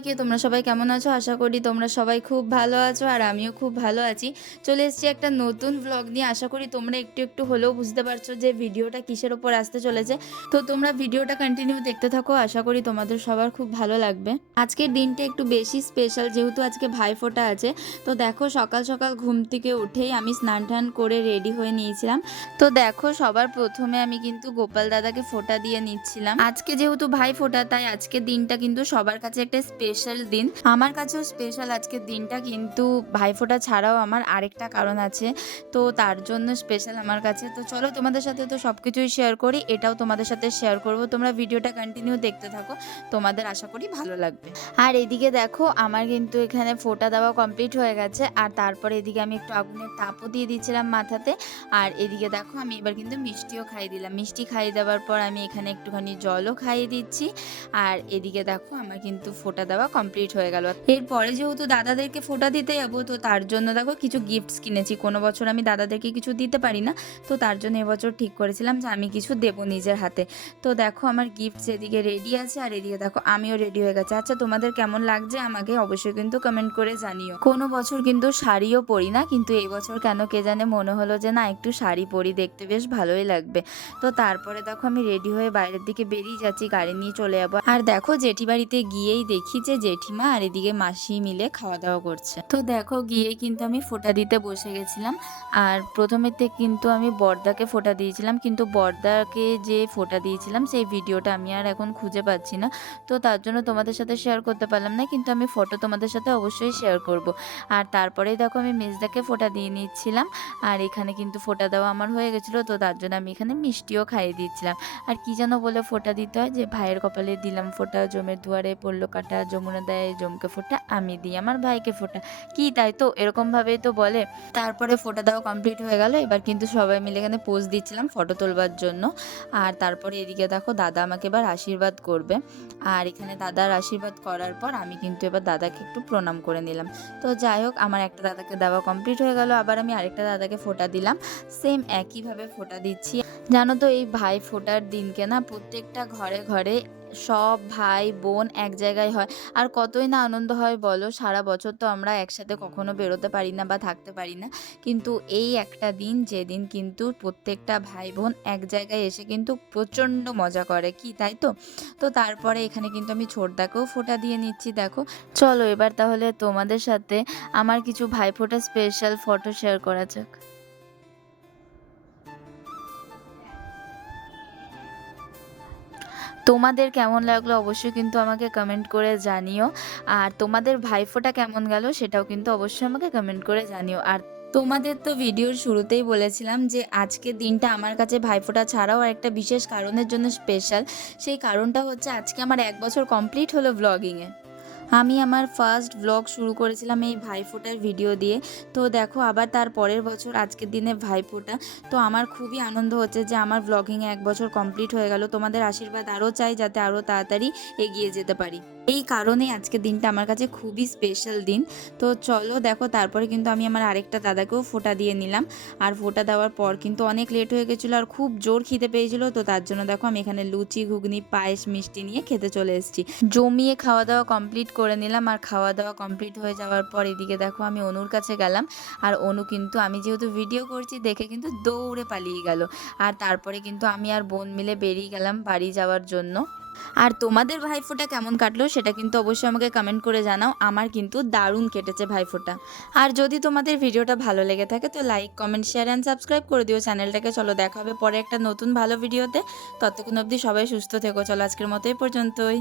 সবাইকে, তোমরা সবাই কেমন আছো? আশা করি তোমরা সবাই খুব ভালো আছো আর আমিও খুব ভালো আছি। চলে এসেছি একটা নতুন ভ্লগ নিয়ে। আশা করি তোমরা একটু একটু হলেও বুঝতে পারছো যে ভিডিওটা কিসের ওপর আসতে চলেছে। তো তোমরা ভিডিওটা কন্টিনিউ দেখতে থাকো, আশা করি তোমাদের সবার খুব ভালো লাগবে। আজকের দিনটা একটু বেশি স্পেশাল, যেহেতু আজকে ভাইফোঁটা আছে। তো দেখো, সকাল সকাল ঘুম থেকে উঠেই আমি স্নান টান করে রেডি হয়ে নিয়েছিলাম। তো দেখো, সবার প্রথমে আমি কিন্তু গোপাল দাদাকে ফোঁটা দিয়ে নিচ্ছিলাম। আজকে যেহেতু ভাইফোঁটা, তাই আজকের দিনটা কিন্তু সবার কাছে একটা স্পেশাল দিন। আমার কাছেও স্পেশাল আজকের দিনটা, কিন্তু ভাইফোঁটা ছাড়াও আমার আরেকটা কারণ আছে, তো তার জন্য স্পেশাল আমার কাছে। তো চলো, তোমাদের সাথে তো সব কিছুই শেয়ার করি, এটাও তোমাদের সাথে শেয়ার করব। তোমরা ভিডিওটা কন্টিনিউ দেখতে থাকো, তোমাদের আশা করি ভালো লাগবে। আর এদিকে দেখো, আমার কিন্তু এখানে ফোঁটা দেওয়া কমপ্লিট হয়ে গেছে। আর তারপরে এদিকে আমি একটু আগুনের তাপও দিয়ে দিচ্ছিলাম মাথাতে। আর এদিকে দেখো, আমি এবার কিন্তু মিষ্টিও খাইয়ে দিলাম। মিষ্টি খাইয়ে দেওয়ার পর আমি এখানে একটুখানি জলও খাইয়ে দিচ্ছি। আর এদিকে দেখো, আমার কিন্তু ফোঁটা দেওয়া কমপ্লিট হয়ে গেল। এরপরে যেহেতু দাদাদেরকে ফোঁটা দিতে যাবো, তো তার জন্য দেখো কিছু গিফটস কিনেছি। কোনো বছর আমি দাদাদেরকে কিছু দিতে পারি না, তো তার জন্য এবছর ঠিক করেছিলাম যে আমি কিছু দেবো নিজের হাতে। তো দেখো, আমার গিফটস এদিকে রেডি আছে, আর এদিকে দেখো আমিও রেডি হয়ে গেছে। আচ্ছা, তোমাদের কেমন লাগছে আমাকে অবশ্যই কিন্তু কমেন্ট করে জানিও। কোনো বছর কিন্তু শাড়িও পরি না, কিন্তু এই বছর কেন কে জানে মনে হলো যে না, একটু শাড়ি পরি, দেখতে বেশ ভালোই লাগবে। তো তারপরে দেখো, আমি রেডি হয়ে বাইরের দিকে বেরিয়ে যাচ্ছি, গাড়ি নিয়ে চলে যাবো। আর দেখো, জেঠি বাড়িতে গিয়েই দেখি যে জেঠিমা আর এদিকে মাসি মিলে খাওয়া দাওয়া করছে। তো দেখো, গিয়েই কিন্তু আমি ফোঁটা দিতে বসে গেছিলাম। আর প্রথমেতে কিন্তু আমি বড়দাকে ফোঁটা দিয়েছিলাম, কিন্তু বড়দাকে যে ফোঁটা দিয়েছিলাম সেই ভিডিওটা আমি আর এখন খুঁজে পাচ্ছি না। তো তার জন্য তোমাদের সাথে শেয়ার করতে পারলাম না, কিন্তু আমি ফটো তোমাদের সাথে অবশ্যই শেয়ার করব। আর তারপরেই দেখো, আমি মেজদাকে ফোঁটা দিয়ে নিচ্ছিলাম। আর এখানে কিন্তু ফোঁটা দেওয়া আমার হয়ে গেছিলো, তো তার জন্য আমি এখানে মিষ্টিও খাইয়ে দিচ্ছিলাম। আর কি যেন বলে ফোঁটা দিতে হয়, যে ভাইয়ের কপালে দিলাম ফোঁটা, জমের দুয়ারে পড়লো কাটা, যমুনা দেয় জমকে ফোঁটা, আমি দিই আমার ভাইকে ফোঁটা। কি তাই তো, এরকমভাবেই তো বলে। তারপরে ফোঁটা দেওয়া কমপ্লিট হয়ে গেল। এবার কিন্তু সবাই মিলে এখানে পোজ দিচ্ছিলাম ফটো তোলবার জন্য। আর তারপরে এদিকে দেখো, দাদা আমাকে এবার আশীর্বাদ করবে। আর এখানে দাদার আশীর্বাদ করার পর আমি কিন্তু এবার দাদাকে একটু প্রণাম করে নিলাম। তো যাই হোক, আমার একটা দাদাকে দেওয়া কমপ্লিট হয়ে গেল। আবার আমি আরেকটা দাদাকে ফোঁটা দিলাম। সেম একইভাবে ফোঁটা দিচ্ছি। জানো তো, এই ভাই ফোঁটার দিনকে না প্রত্যেকটা ঘরে ঘরে সব ভাই বোন এক জায়গায় হয়। আর কতই না আনন্দ হয় বলো। সারা বছর তো আমরা একসাথে কখনো বেরোতে পারি না বা থাকতে পারি না, কিন্তু এই একটা দিন, যেদিন কিন্তু প্রত্যেকটা ভাই বোন এক জায়গায় এসে কিন্তু প্রচণ্ড মজা করে, কি তাই তো। তো তারপরে এখানে কিন্তু আমি ছোটদাকেও ফোঁটা দিয়ে নিচ্ছি। দেখো, চলো এবার তাহলে তোমাদের সাথে আমার কিছু ভাইফোঁটা স্পেশাল ফটো শেয়ার করা যাক। তোমাদের কেমন লাগলো অবশ্যই কিন্তু আমাকে কমেন্ট করে জানিও। আর তোমাদের ভাইফোঁটা কেমন গেল সেটাও কিন্তু অবশ্যই আমাকে কমেন্ট করে জানিও। আর তোমাদের তো ভিডিওর শুরুতেই বলেছিলাম যে আজকের দিনটা আমার কাছে ভাইফোঁটা ছাড়াও একটা বিশেষ কারণের জন্য স্পেশাল। সেই কারণটা হচ্ছে, আজকে আমার 1 বছর কমপ্লিট হলো ব্লগিংয়ে। আমি আমার ফার্স্ট ব্লগ শুরু করেছিলাম এই ভাইফোঁটার ভিডিও দিয়ে। তো দেখো, আবার তার পরের বছর আজকের দিনে ভাইফোঁটা। তো আমার খুবই আনন্দ হচ্ছে যে আমার ব্লগিংয়ে 1 বছর কমপ্লিট হয়ে গেল। তোমাদের আশীর্বাদ আরও চাই, যাতে আরও তাড়াতাড়ি এগিয়ে যেতে পারি। এই কারণেই আজকের দিনটা আমার কাছে খুবই স্পেশাল দিন। তো চলো দেখো, তারপরে কিন্তু আমি আমার আরেকটা দাদাকেও ফোঁটা দিয়ে নিলাম। আর ফোঁটা দেওয়ার পর কিন্তু অনেক লেট হয়ে গেছিলো, আর খুব জোর খিদে পেয়েছিল। তো তার জন্য দেখো, আমি এখানে লুচি, ঘুগনি, পায়েস, মিষ্টি নিয়ে খেতে চলে এসেছি। জমিয়ে খাওয়া দাওয়া কমপ্লিট করে নিলাম। আর খাওয়া দাওয়া কমপ্লিট হয়ে যাওয়ার পর এদিকে দেখো, আমি অনুর কাছে গেলাম। আর অনু কিন্তু, আমি যেহেতু ভিডিও করছি দেখে কিন্তু দৌড়ে পালিয়ে গেল। আর তারপরে কিন্তু আমি আর বোন মিলে বেরিয়ে গেলাম বাড়ি যাওয়ার জন্য। আর তোমাদের ভাইফোঁটা কেমন কাটলো সেটা কিন্তু অবশ্যই আমাকে কমেন্ট করে জানাও। আমার কিন্তু দারুণ কেটেছে ভাইফোঁটা। আর যদি তোমাদের ভিডিওটা ভালো লেগে থাকে, তো like, comment, share and subscribe করে দিও চ্যানেলটাকে। চলো দেখা হবে পরে একটা নতুন ভালো ভিডিওতে। ততক্ষণ অবধি সবাই সুস্থ থেকো। চলো, আজকের মতো এই পর্যন্তই।